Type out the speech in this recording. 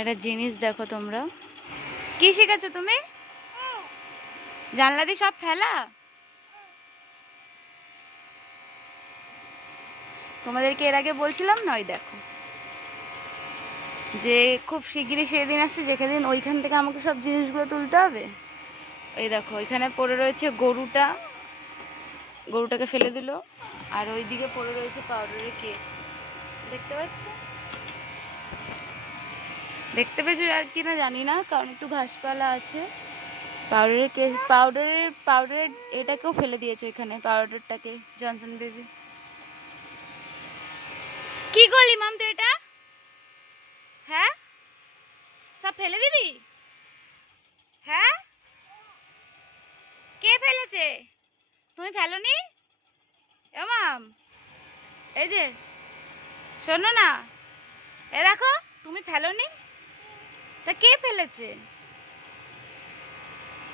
একটা জিনিস দেখো তোমরা, কি শিখেছো তুমি? জানলা দিয়ে সব ফেলা। তোমাদেরকে এর আগে বলছিলাম না, ওই দেখো যে খুব শিগগিরই সেদিন আসছে যেদিন ওইখান থেকে আমাকে সব জিনিসগুলো তুলতে হবে। এই দেখো ওইখানে পড়ে রয়েছে গরুটাকে ফেলে দিল, আর ওইদিকে পড়ে রয়েছে পাউডারের কেস। দেখতে পাচ্ছ? দেখতে পেয়েছো আর কি না জানি না, কারণ একটু ঘাসপালা আছে। পাউডারের কেস, পাউডারের এটাকেও ফেলে দিয়েছে ওইখানে, পাউডারটাকে। জনসন বেবি কি করলি মাম তুই এটা? হ্যাঁ, সব ফেলে দিবি? হ্যাঁ, কে ফেলেছে? তুমি ফেলোনি? এ মাম, এই যে শোনো না, এ দেখো তুমি ফেলোনি, তা কে ফেলেছে?